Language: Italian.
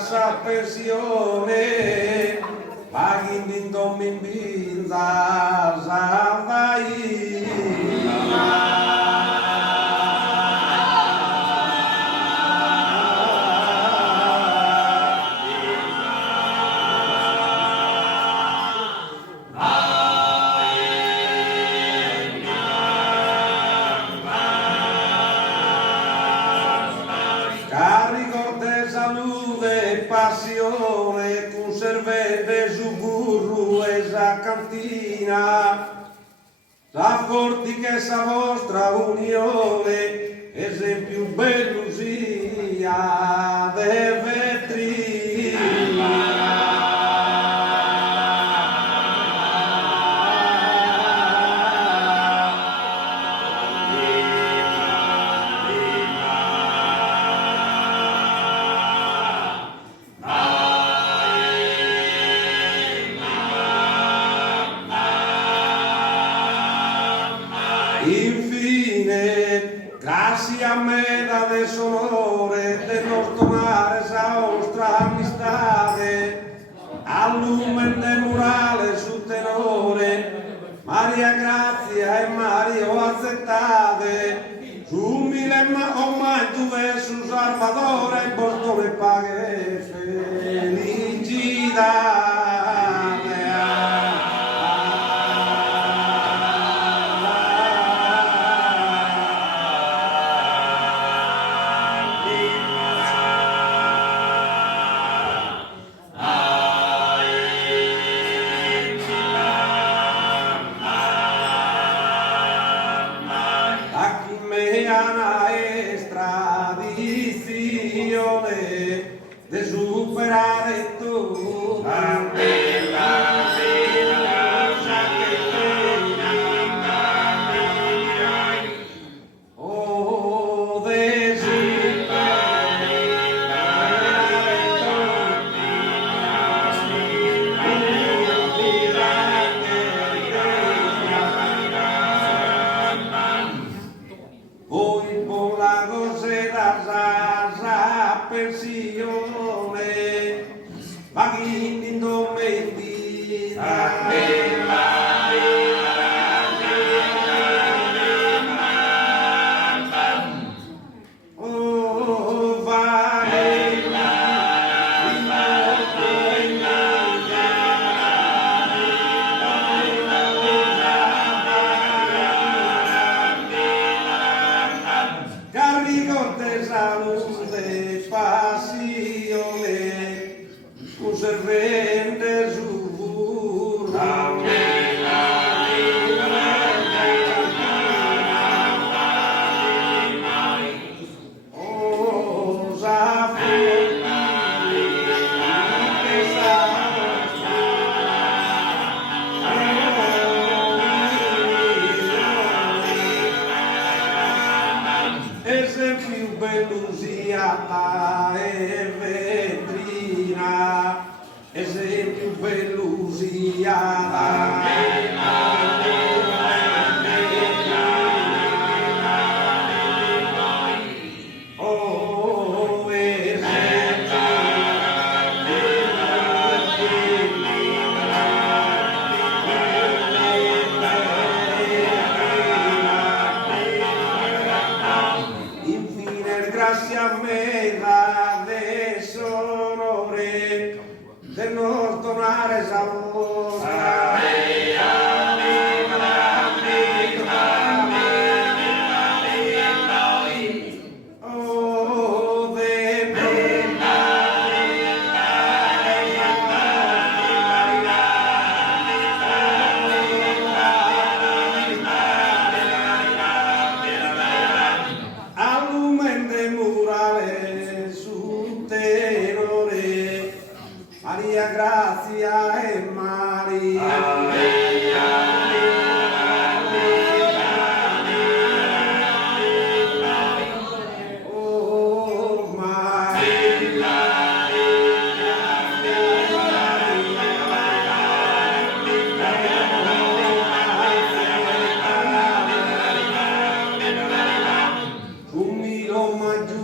sa pensione, paghi in dommi in binza, sa vai. Carico de salute e passione, conservete su burro e sa cantina, sa forti che sa vostra unione, esempio bello sia de vetri. Infine, grazie a me da desonore del nostro mare sa vostra amistade, al lumen del murale su tenore, Maria Grazia e Mario accettate, su mille ormai tu su Salvatore, Bostone paghe felicità. Una estradizione de superare tu la bella vita che oh de superare voi con la cosetta sa pensione, paghi in nome di oh vai carico de salute e passione, conservente su oh sa esempio bellusiata e vetrina, esempio bellusiata. Oh, infine grazie a me da desonore del nostro mare salvosa. Oh, al lumen del murale su tenore, Maria Grazia e Maria. Oh, un milo maggiore